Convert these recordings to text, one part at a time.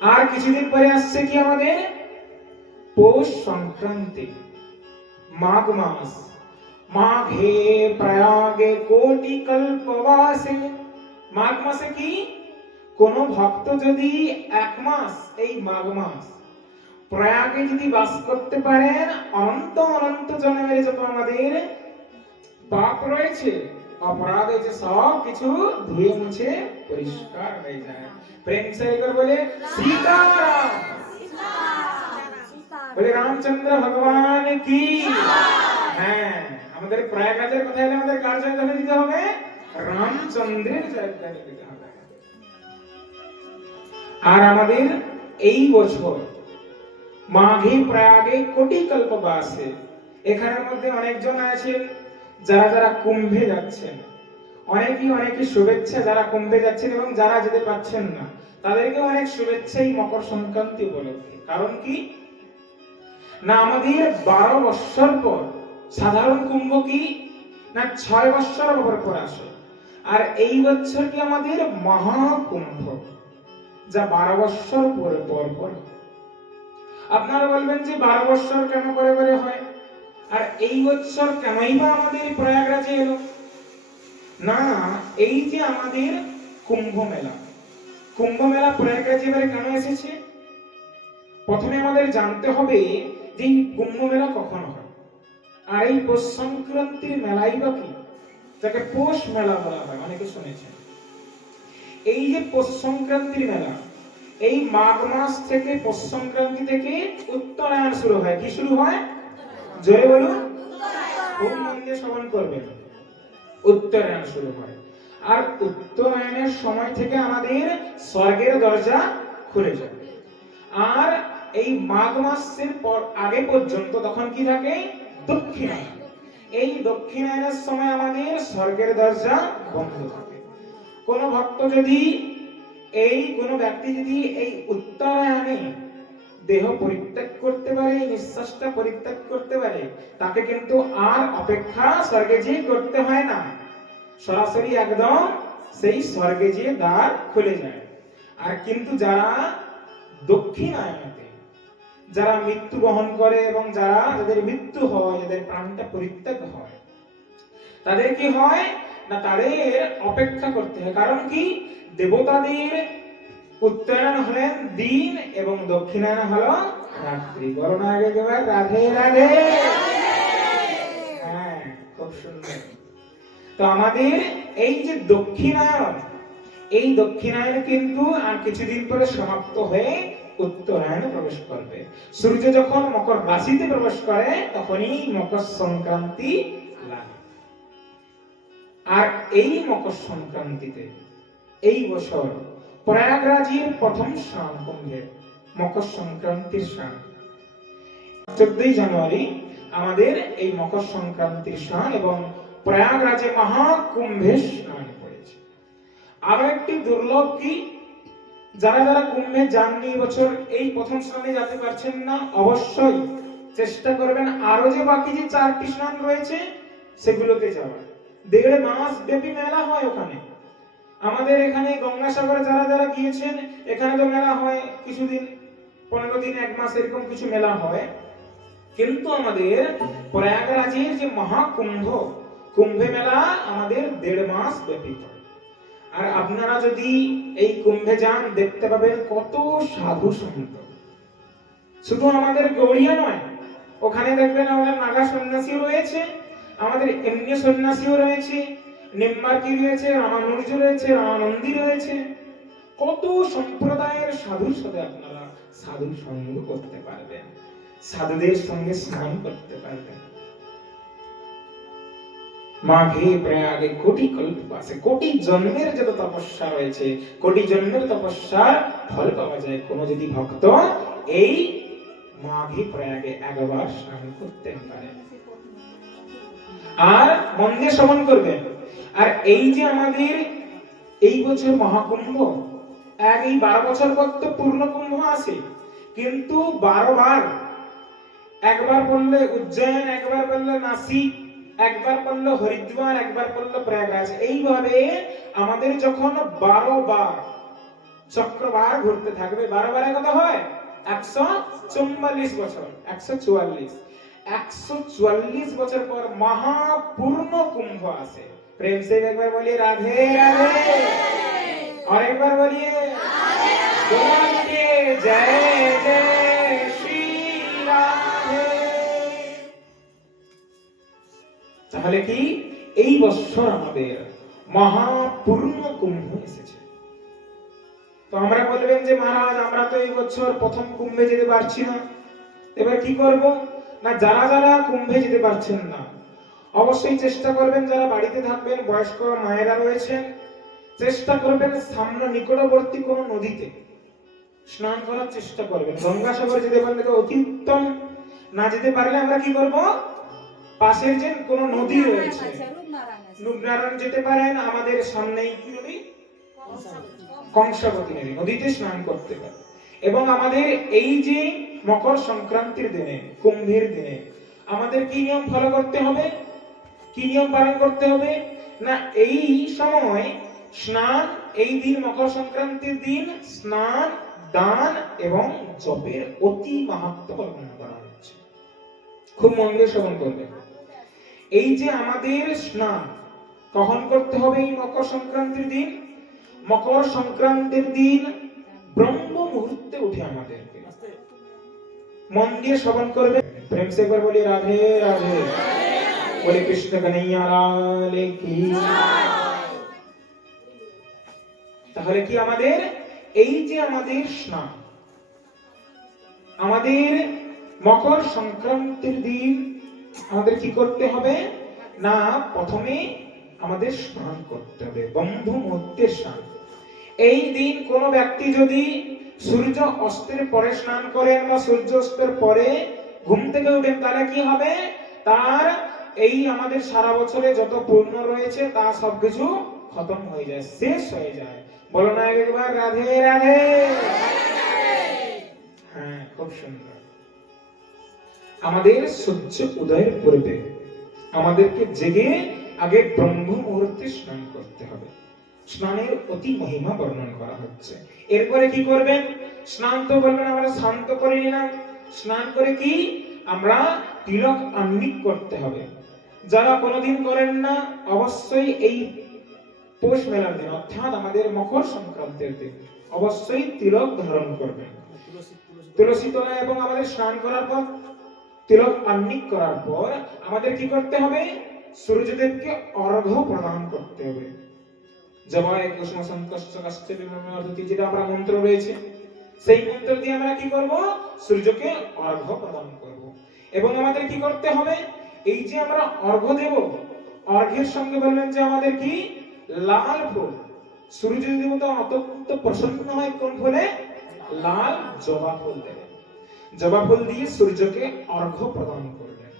আর কিছুদিন পরে আসছে কি আমাদের? পৌষ সংক্রান্তি। মাঘ মাস। মাঘে প্রয়াগে কোটি কল্পবাসে। মাঘ মাসে কি? কোন ভক্ত যদি এক মাস, এই মাঘ মাস, প্রয়াগে যদি বাস করতে পারেন, অনন্ত অনন্ত জন্মের যত আমাদের পাপ রয়েছে, অপরাধ হয়েছে সব কিছু ধুয়ে মুছে পরিষ্কার হয়ে যায়। প্রেম একবার বলে সীতারাম! বলে রামচন্দ্র ভগবান কি? হ্যাঁ আমাদের প্রয়াগরাজের কথা হলে আমাদের কার জয়গানে দিতে হবে? রামচন্দ্রের জয়গানে দিতে হবে। আর আমাদের এই বছর মাঘে প্রয়াগে কোটি কল্পবাসে এখানের মধ্যে অনেকজন আছেন যারা যারা কুম্ভে যাচ্ছেন। অনেকেই অনেকে শুভেচ্ছা যারা কুম্ভে যাচ্ছেন এবং যারা যেতে পারছেন না, তাদেরকে অনেক শুভেচ্ছা এই মকর সংক্রান্তি উপলক্ষে। কারণ কি? না, আমাদের বারো বৎসর পর সাধারণ কুম্ভ কি? না, ছয় বৎসর পর পর আসে। আর এই বছর কি আমাদের মহাকুম্ভ, যা বারো বৎসর পর পর পর। আপনারা বলবেন যে বারো বৎসর কেন করে করে হয়? আর এই বৎসর কেনই বা আমাদের প্রয়াগরাজে এলো? না, এই যে আমাদের কুম্ভ মেলা কুম্ভ মেলা প্রয়াগরাজে এবারে কেন এসেছে? প্রথমে আমাদের জানতে হবে যে কুম্ভ মেলা কখন হয়। আর এই পৌষ সংক্রান্তির মেলাই বা কি? যাকে পৌষ মেলা বলা হয়, অনেকে শুনেছেন। এই যে পৌষ সংক্রান্তির মেলা, এই মাঘ মাস থেকে পৌষ সংক্রান্তি থেকে উত্তরায়ণ শুরু হয়। কি শুরু হয়? জোরে বলুন। খুব মন দিয়ে শ্রবণ করবেন? উত্তরায়ণ শুরু হয়। আর উত্তরায়ণের সময় থেকে আমাদের স্বর্গের দরজা খুলে যায়। আর এই মাঘ মাসের পর, আগে পর্যন্ত তখন কি থাকে? দক্ষিণায়ন এই দক্ষিণায়নের সময় আমাদের স্বর্গের দরজা বন্ধ থাকে। কোন ভক্ত যদি এই, কোন ব্যক্তি যদি এই উত্তরায়ণে দেহ পরিত্যাগ করতে পারে নিঃশ্বাসটা পরিত্যাগ করতে পারে, তাকে কিন্তু আর অপেক্ষা স্বর্গে যে করতে হয় না। সরাসরি একদম সেই স্বর্গে যে দ্বার খুলে যায়। আর কিন্তু যারা দক্ষিণায়নতে, যারা মৃত্যু বহন করে এবং যারা যাদের মৃত্যু হয়, যাদের প্রাণটা পরিত্যাগ হয়, তাদের কি হয়? না, তাদের অপেক্ষা করতে হয়। কারণ কি? দেবতাদের উত্তরায়ণ হলেন দিন এবং দক্ষিণায়ন হলো রাত্রি। বলুন আগে রাধে রাধে। হ্যাঁ খুব সুন্দর। তো আমাদের এই যে দক্ষিণায়ন, এই দক্ষিণায়ন কিন্তু আর কিছুদিন পরে সমাপ্ত হয়ে উত্তরায়ণে প্রবেশ করবে। সূর্য যখন মকর রাশিতে প্রবেশ করে, তখনই মকর সংক্রান্তি লাগে। আর এই মকর সংক্রান্তিতে, এই বছর প্রয়াগরাজের প্রথম স্নান কুম্ভের মকর সংক্রান্তির স্নান। চোদ্দই জানুয়ারি আমাদের এই মকর সংক্রান্তির স্নান এবং প্রয়াগরাজে মহাকুম্ভের স্নান করেছে। আরও একটি দুর্লভ কি? যারা যারা কুম্ভে যাননি বছর, এই প্রথম স্নানে যেতে পারছেন না, অবশ্যই চেষ্টা করবেন। আরও যে বাকি যে চারটি স্নান রয়েছে, সেগুলোতে যাওয়ার। দেড় মাস ব্যাপী মেলা হয় ওখানে। আমাদের এখানে গঙ্গাসাগরে যারা যারা গিয়েছেন, এখানে তো মেলা হয়, কিছুদিন, পনেরো দিন, এক মাস এরকম কিছু মেলা হয়। কিন্তু আমাদের প্রয়াগরাজের যে মহাকুম্ভ কুম্ভে মেলা আমাদের দেড় মাস ব্যাপী হয় আর আপনারা যদি এই কুম্ভে যান, দেখতে পাবেন কত সাধু সন্ত। শুধু আমাদের গৌড়িয়া নয়, ওখানে দেখবেন আমাদের নাগা সন্ন্যাসী রয়েছে, আমাদের এমনি সন্ন্যাসীও রয়েছে, নিম্বার্কি রয়েছে, রামানুজ রয়েছে, রামানন্দী রয়েছে। কত সম্প্রদায়ের সাধুর সাথে আপনারা সাধু সঙ্গ করতে পারবেন, সাধুদের সঙ্গে স্নান করতে পারবেন। মাঘে প্রয়াগে কোটি কল্পবাসে কোটি জন্মের যত তপস্যা রয়েছে, কোটি জন্মের তপস্যার ফল পাওয়া যায়। কোন যদি ভক্ত এই মাঘে প্রয়াগে একবার স্নান করতে পারে। আর মন দিয়ে করবেন আর এই যে আমাদের এই বছর মহাকুম্ভ, এক এই বারো বছর পর তো পূর্ণ কুম্ভ আসে কিন্তু বারো বার একবার বললে উজ্জয়ন, একবার বললে নাসিক একবার করল হরিদ্বার একবার করল প্রয়াগরাজ। এইভাবে আমাদের যখন বারো বার চক্রবার ঘুরতে থাকবে বারো বারে কত হয়? একশো চুম্বাল্লিশ বছর একশো চুয়াল্লিশ। একশো চুয়াল্লিশ বছর পর মহাপূর্ণ কুম্ভ আসে। প্রেম সে একবার বলি রাধে রাধে। আরেকবার বলিয়ে জয় জয়। তাহলে কি? এই বছর আমাদের মহাপূর্ণ কুম্ভ এসেছে। তো আমরা বলবেন যে, মহারাজ, আমরা তো এই বছর প্রথম কুম্ভে যেতে পারছি না। এবার কি করব? না, যারা যারা কুম্ভে যেতে পারছেন না, অবশ্যই চেষ্টা করবেন যারা বাড়িতে থাকবেন, বয়স্ক মায়েরা রয়েছেন, চেষ্টা করবেন সামনে নিকটবর্তী কোনো নদীতে স্নান করার চেষ্টা করবেন। গঙ্গাসাগর যেতে পারলে তো অতি উত্তম। না যেতে পারলে আমরা কি করব? পাশের যে কোনো নদী রয়েছে রূপনারায়ণ যেতে পারেন আমাদের সামনেই কি নদী? কংসাবতী। নদী নদীতে স্নান করতে পারে এবং আমাদের এই যে মকর সংক্রান্তির দিনে কুম্ভের দিনে আমাদের কি নিয়ম ফলো করতে হবে? কি নিয়ম পালন করতে হবে? না এই সময় স্নান এই দিন মকর সংক্রান্তির দিন স্নান দান এবং জপের অতি মাহাত্ম বর্ণনা করা হচ্ছে। খুব মন দিয়ে শ্রবণ করবেন। এই যে আমাদের স্নান, কখন করতে হবে এই মকর সংক্রান্তির দিন? মকর সংক্রান্তির দিন ব্রহ্ম মুহূর্তে উঠে আমাদেরকে। মন দিয়ে শ্রবণ করবে। প্রেম সে বলি, রাধে রাধে। বলে, কৃষ্ণ কন্হैया লাল কি তাহলে কি আমাদের, এই যে আমাদের স্নান, আমাদের মকর সংক্রান্তির দিন আমাদের কি করতে হবে? না, প্রথমে আমাদের স্নান করতে হবে। বন্ধ মুহূর্তের স্নান। এই দিন কোন ব্যক্তি যদি সূর্য অস্তের পরে স্নান করেন বা সূর্য অস্তের পরে ঘুম থেকে উঠেন, তাহলে কি হবে? তার এই আমাদের সারা বছরে যত পূর্ণ রয়েছে, তা সবকিছু খতম হয়ে যায়, শেষ হয়ে যায়। বলো না একবার, রাধে রাধে। হ্যাঁ খুব সুন্দর। আমাদের সূর্য উদয়ের পূর্বে আমাদেরকে জেগে আগে ব্রহ্ম মুহূর্তে স্নান করতে হবে। স্নানের অতি মহিমা বর্ণন করা হচ্ছে। এরপরে কি করবেন? স্নান তো বলবেন আমরা শান্ত করে নিলাম। স্নান করে কি? আমরা তিলক আন্নিক করতে হবে। যারা কোনোদিন করেন না অবশ্যই এই পৌষ মেলার দিন অর্থাৎ আমাদের মকর সংক্রান্তির দিন অবশ্যই তিলক ধারণ করবেন। তুলসী তলায় এবং আমাদের স্নান করার পর তিলক আন্নিক করার পর আমাদের কি করতে হবে? সূর্যদেবকে অর্ঘ্য প্রদান করতে হবে। জবায় কুসুম সংকষ্ট কষ্ট যেটা আমরা মন্ত্র রয়েছে, সেই মন্ত্র দিয়ে আমরা কি করব? সূর্যকে অর্ঘ্য প্রদান করব। এবং আমাদের কি করতে হবে? এই যে আমরা অর্ঘ্য দেব, অর্ঘ্যের সঙ্গে বলবেন যে আমাদের কি? লাল ফুল। সূর্য দেবতা অত্যন্ত প্রসন্ন হয়, কোন ফুলে? লাল জবা ফুল দেবেন জবা ফুল দিয়ে সূর্যকে অর্ঘ্য প্রদান করবেন।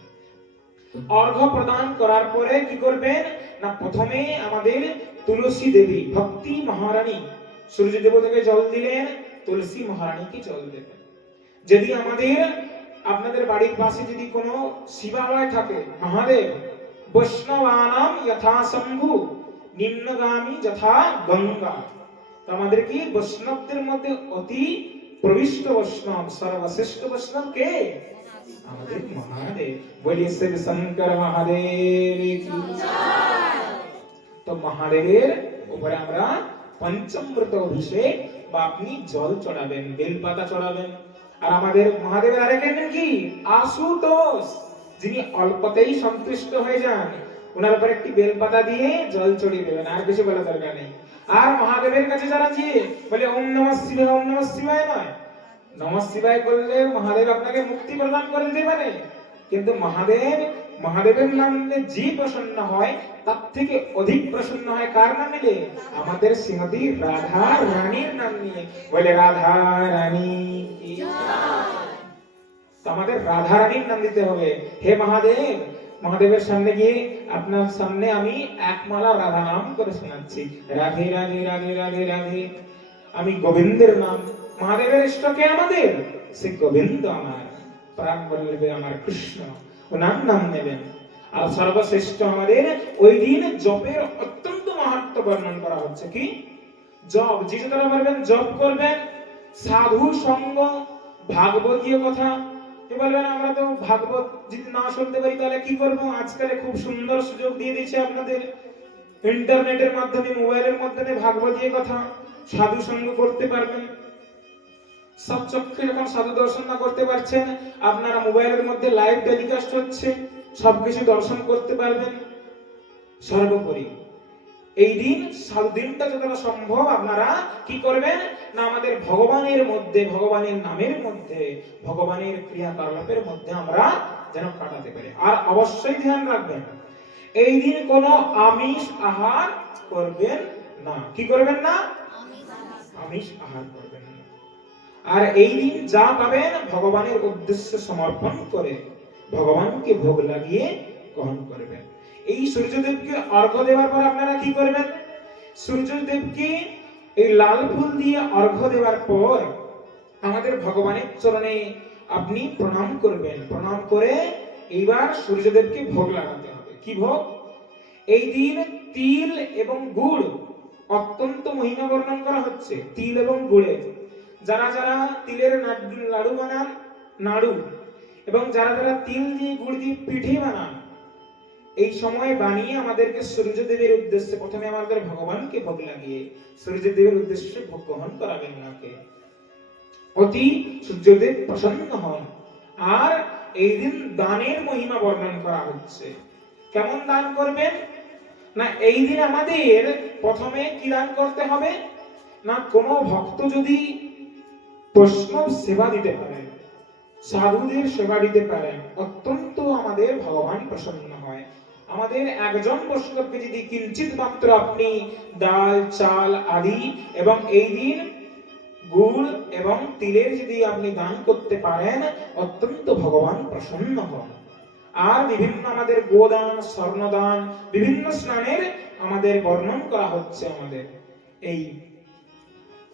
অর্ঘ্য প্রদান করার পরে কি করবেন? না, প্রথমে আমাদের তুলসী দেবী, ভক্তি মহারানী, সূর্য দেবতাকে জল দিলেন, তুলসী মহারানীকে জল দেবেন। যদি আমাদের, আপনাদের বাড়ির পাশে যদি কোনো শিবালয় থাকে, মহাদেব, বৈষ্ণবানাম যথা নিম্নগামী যথা গঙ্গা, তো আমাদের কি বৈষ্ণবদের মধ্যে অতি প্রবিষ্ট বৈষ্ণব, সর্বশ্রেষ্ঠ বৈষ্ণব কে? আমাদের মহাদেব। বলিয়ে শিব শঙ্কর মহাদেব। তো মহাদেবের উপরে আমরা পঞ্চমৃত অভিষেক, বা আপনি জল চড়াবেন বেলপাতা চড়াবেন। আর আমাদের মহাদেবের আরেকের নাম কি? আশুতোষ, যিনি অল্পতেই সন্তুষ্ট হয়ে যান। ওনার উপর একটি বেলপাতা দিয়ে জল চড়িয়ে দেবেন। আর কিছু বলা দরকার নেই। আর মহাদেবের কাছে যারা যে বলে ওম নমঃ শিবায় ওম নমঃ শিবায় নয়। নমঃ শিবায় করলে মহাদেব আপনাকে মুক্তি প্রদান করে দিতে পারে। কিন্তু মহাদেব মহাদেবের নাম যে প্রসন্ন হয় তার থেকে অধিক প্রসন্ন হয় কার নাম নিলে আমাদের শ্রীমতী রাধা রানীর নাম নিয়ে। বলে রাধা রানী। আমাদের রাধা রানীর নাম দিতে হবে। হে মহাদেব মহাদেবের সামনে গিয়ে আপনার সামনে আমি এক মালা রাধা নাম করে শোনাচ্ছি। রাধে রাধে রাধে রাধে রাধে। আমি গোবিন্দের নাম। মহাদেবের ইষ্টকে আমাদের। সে গোবিন্দ আমার। প্রাণ বলবে আমার কৃষ্ণ। ওনার নাম নেবেন। আর সর্বশ্রেষ্ঠ আমাদের ওই দিন জপের অত্যন্ত মাহাত্ম বর্ণন করা হচ্ছে কি? জব যে যতটা পারবেন জব করবেন। সাধু সঙ্গ ভাগবতীয় কথা। এ বলবেন আমরা তো ভাগবত যদি না শুনতে পারি, তাহলে কি করব? আজকালে খুব সুন্দর সুযোগ দিয়ে দিয়েছে আপনাদের ইন্টারনেটের মাধ্যমে, মোবাইলের মাধ্যমে ভাগবতীয় কথা। সাধু সঙ্গ করতে পারবেন। সব চক্ষে যখন সাধু দর্শন না করতে পারছেন, আপনারা মোবাইলের মধ্যে লাইভ টেলিকাস্ট হচ্ছে, সবকিছু দর্শন করতে পারবেন। সর্বোপরি। এই দিন দিনটা যতটা সম্ভব আপনারা কি করবেন? না আমাদের ভগবানের মধ্যে, ভগবানের নামের মধ্যে, ভগবানের ক্রিয়াকলাপের মধ্যে আমরা যেন কাটাতে পারি। আর অবশ্যই ধ্যান রাখবেন, এই দিন কোনো আমিষ আহার করবেন না। কি করবেন না? আমিষ আহার করবেন না। আর এই দিন যা পাবেন, ভগবানের উদ্দেশ্যে সমর্পণ করে ভগবানকে ভোগ লাগিয়ে গ্রহণ করবেন। এই সূর্যদেবকে অর্ঘ দেওয়ার পর আপনারা কি করবেন? সূর্যদেবকে এই লাল ফুল দিয়ে অর্ঘ্য দেওয়ার পর আমাদের ভগবানের চরণে আপনি প্রণাম করবেন। প্রণাম করে এইবার সূর্যদেবকে ভোগ লাগাতে হবে। কি ভোগ? এই দিন তিল এবং গুড় অত্যন্ত মহিমা বর্ণন করা হচ্ছে। তিল এবং গুড়ের। যারা যারা তিলের লাডু বানান, নাড়ু, এবং যারা যারা তিল দিয়ে গুড় দিয়ে পিঠে বানান এই সময় বানিয়ে আমাদেরকে সূর্যদেবের উদ্দেশ্যে, প্রথমে আমাদের ভগবানকে ভোগ লাগিয়ে সূর্যদেবের উদ্দেশ্যে ভোগ গ্রহণ করাবেন ওনাকে। অতি সূর্যদেব প্রসন্ন হন। আর এই দিন দানের মহিমা বর্ণন করা হচ্ছে। কেমন দান করবেন? না এই দিন আমাদের প্রথমে কি দান করতে হবে? না, কোনো ভক্ত যদি বৈষ্ণব সেবা দিতে পারেন, সাধুদের সেবা দিতে পারেন, অত্যন্ত আমাদের ভগবান প্রসন্ন আমাদের একজন বৈষ্ণবকে যদি কিঞ্চিত মাত্র আপনি ডাল, চাল, আদি এবং এই দিন গুড় এবং তিলের যদি আপনি দান করতে পারেন, অত্যন্ত ভগবান প্রসন্ন হন। আর বিভিন্ন আমাদের গোদান, স্বর্ণদান, বিভিন্ন স্নানের আমাদের বর্ণন করা হচ্ছে আমাদের। এই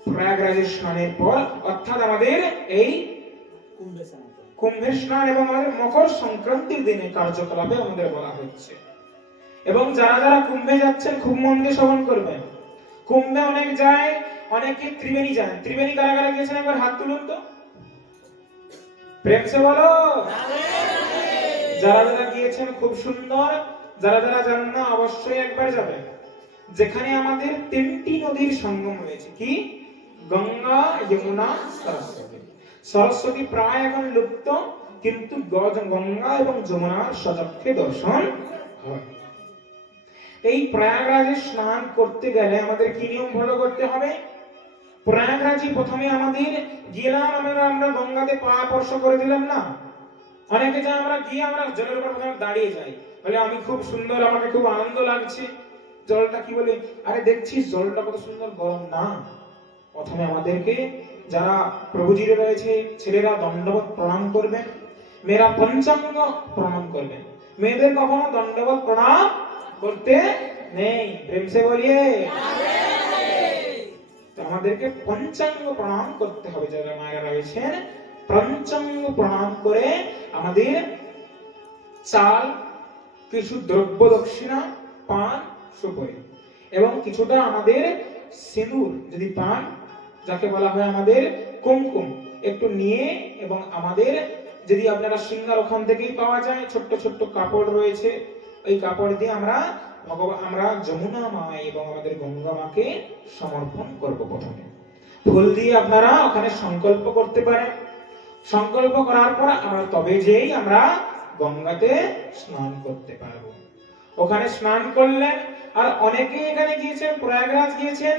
প্রয়াগরাজের স্নানের পর অর্থাৎ আমাদের এই কুম্ভের স্নান এবং আমাদের মকর সংক্রান্তির দিনে কার্যকলাপে আমাদের বলা হচ্ছে। এবং যারা যারা কুম্ভে যাচ্ছেন, খুব মন দিয়ে শ্রবণ করবেন। কুম্ভে অনেক যায়, অনেকে ত্রিবেণী যান। ত্রিবেণী কারা কারা গিয়েছেন একবার হাত তুলুন তো? প্রেম সে বলো? যারা যারা গিয়েছেন, খুব সুন্দর। যারা যারা যান না, অবশ্যই একবার যাবেন। যেখানে আমাদের তিনটি নদীর সঙ্গম হয়েছে কি? গঙ্গা, যমুনা, সরস্বতী। সরস্বতী প্রায় এখন লুপ্ত, কিন্তু গঙ্গা এবং যমুনার সচক্ষে দর্শন এই প্রয়াগরাজে স্নান করতে গেলে আমাদের কি নিয়ম ফলো করতে হবে? প্রয়াগরাজে প্রথমে আমাদের গেলাম আমরা আমরা গঙ্গাতে পা স্পর্শ করে দিলাম না। অনেকে যা আমরা গিয়ে আমরা জলের উপর প্রথমে দাঁড়িয়ে যাই। বলে, আমি খুব সুন্দর, আমাকে খুব আনন্দ লাগছে। জলটা কি বলে? আরে দেখছিস, জলটা কত সুন্দর, গরম না। প্রথমে আমাদেরকে যারা প্রভুজিরে রয়েছে, ছেলেরা দণ্ডবত প্রণাম করবেন মেয়েরা পঞ্চাঙ্গ প্রণাম করবেন মেয়েদের কখনো দণ্ডবত প্রণাম করতে নেই। প্রেমসে বলিয়ে। আমাদেরকে পঞ্চাঙ্গ প্রণাম করতে হবে। যারা মায়েরা রয়েছেন, পঞ্চাঙ্গ প্রণাম করে আমাদের চাল, কিছু দ্রব্য দক্ষিণা, পান, সুপারি। এবং কিছুটা আমাদের সিঁদুর, যদি পান যাকে বলা হয় আমাদের কুমকুম। একটু নিয়ে এবং আমাদের যদি আপনারা সিঙ্গার ওখান থেকেই পাওয়া যায়, ছোট্ট ছোট্ট কাপড় রয়েছে, ওই কাপড় দিয়ে আমরা ভগবান আমরা যমুনা মা এবং আমাদের গঙ্গা মাকে সমর্পণ করব প্রথমে। ফুল দিয়ে আপনারা ওখানে সংকল্প করতে পারেন। সংকল্প করার পর আমরা তবে যেই আমরা গঙ্গাতে স্নান করতে পারব। ওখানে স্নান করলেন, আর অনেকে এখানে গিয়েছেন, প্রয়াগরাজ গিয়েছেন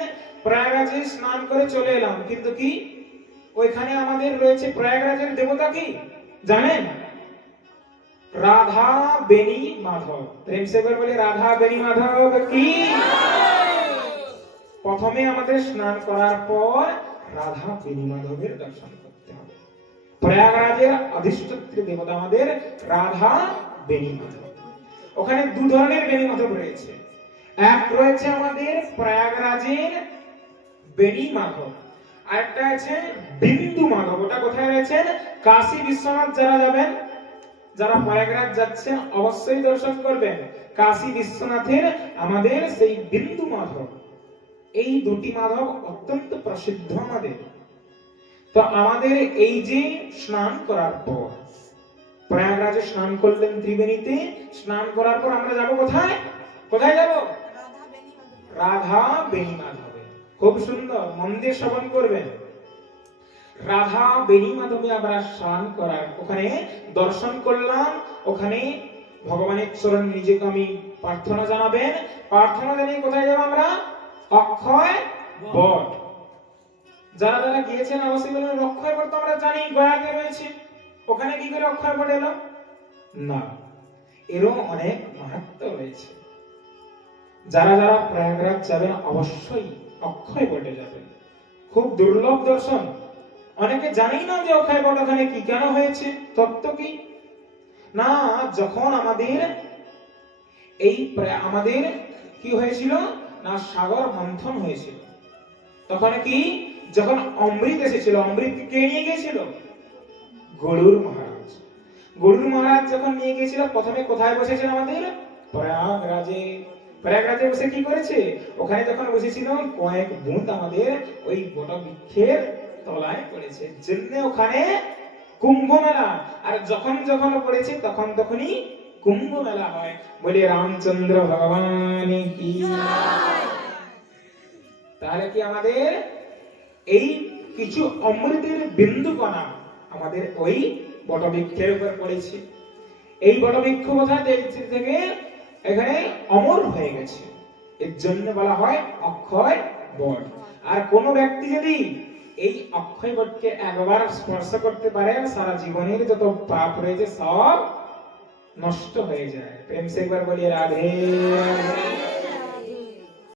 প্রয়াগরাজে স্নান করে চলে এলাম। কিন্তু কি? ওইখানে আমাদের রয়েছে প্রয়াগরাজের দেবতা কি? জানেন? রাধা বেনি মাধব। প্রেম সে বলে রাধা বেনি মাধব কি? প্রথমে আমাদের স্নান করার পর রাধা বেনি মাধবের দর্শন করতে হবে। প্রয়াগরাজের অধিষ্ঠত্রী দেবতা আমাদের রাধা বেনি মাধব। ওখানে দু ধরনের বেনি মাধব রয়েছে। এক রয়েছে আমাদের প্রয়াগরাজের বেনি মাধব। আরেকটা আছে বিন্দু মাধব। ওটা কোথায় রয়েছেন কাশী বিশ্বনাথ যারা যাবেন যারা প্রয়াগরাজ যাচ্ছেন অবশ্যই দর্শন করবেন। কাশী বিশ্বনাথের আমাদের সেই বিন্দু মাধব। এই দুটি মাধব অত্যন্ত প্রসিদ্ধ আমাদের। তো আমাদের এই যে স্নান করার পর প্রয়াগরাজে স্নান করলেন ত্রিবেণীতে। স্নান করার পর আমরা যাব কোথায়? কোথায় যাব? রাধা বেণী মাধবে। খুব সুন্দর মন্দির শ্রবণ করবেন। রাধা বেণী মাধবে আমরা স্নান করার, ওখানে দর্শন করলাম, ওখানে ভগবানের চরণ নিজেকে আমি প্রার্থনা জানাবেন। প্রার্থনা জানিয়ে কোথায় যাব আমরা? অক্ষয় বট। যারা যারা গিয়েছেন অবশ্যই বলবেন অক্ষয় বট তো আমরা জানি গয়াতে রয়েছে। ওখানে কি করে অক্ষয় বট এলো? না, এরও অনেক মাহাত্ম রয়েছে। যারা যারা প্রয়াগরাজ যাবেন অবশ্যই অক্ষয় বটে যাবেন খুব দুর্লভ দর্শন। অনেকে জানেই না যে অক্ষয় বট ওখানে কি কেন হয়েছে, তত্ত্ব কি? না, যখন আমাদের এই আমাদের কি হয়েছিল? না, সাগর মন্থন হয়েছিল। তখন কি? যখন অমৃত এসেছিল। অমৃত কে নিয়ে গিয়েছিল? গরুর মহারাজ। গরুর মহারাজ যখন নিয়ে গিয়েছিল, প্রথমে কোথায় বসেছিল আমাদের? প্রয়াগরাজে। প্রয়াগরাজে বসে কি করেছে? ওখানে যখন বসেছিল, কয়েক বুঁদ আমাদের ওই বট বৃক্ষের তলায় পড়েছে। জন্য ওখানে কুম্ভ মেলা আর যখন যখন পড়েছে, তখন তখনই কুম্ভ মেলা হয়। বলে, রামচন্দ্র ভগবান তাহলে কি আমাদের এই কিছু অমৃতের বিন্দু কণা আমাদের ওই বটবৃক্ষের উপর পড়েছে। এই বটবৃক্ষ কোথায় থেকে এখানে অমর হয়ে গেছে। এর জন্য বলা হয় অক্ষয় বট। আর কোন ব্যক্তি যদি এই অক্ষয় বটকে একবার স্পর্শ করতে পারে, সারা জীবনের যত পাপ রয়েছে সব নষ্ট হয়ে যায়। প্রেম সে একবার বলি রাধে রাধে।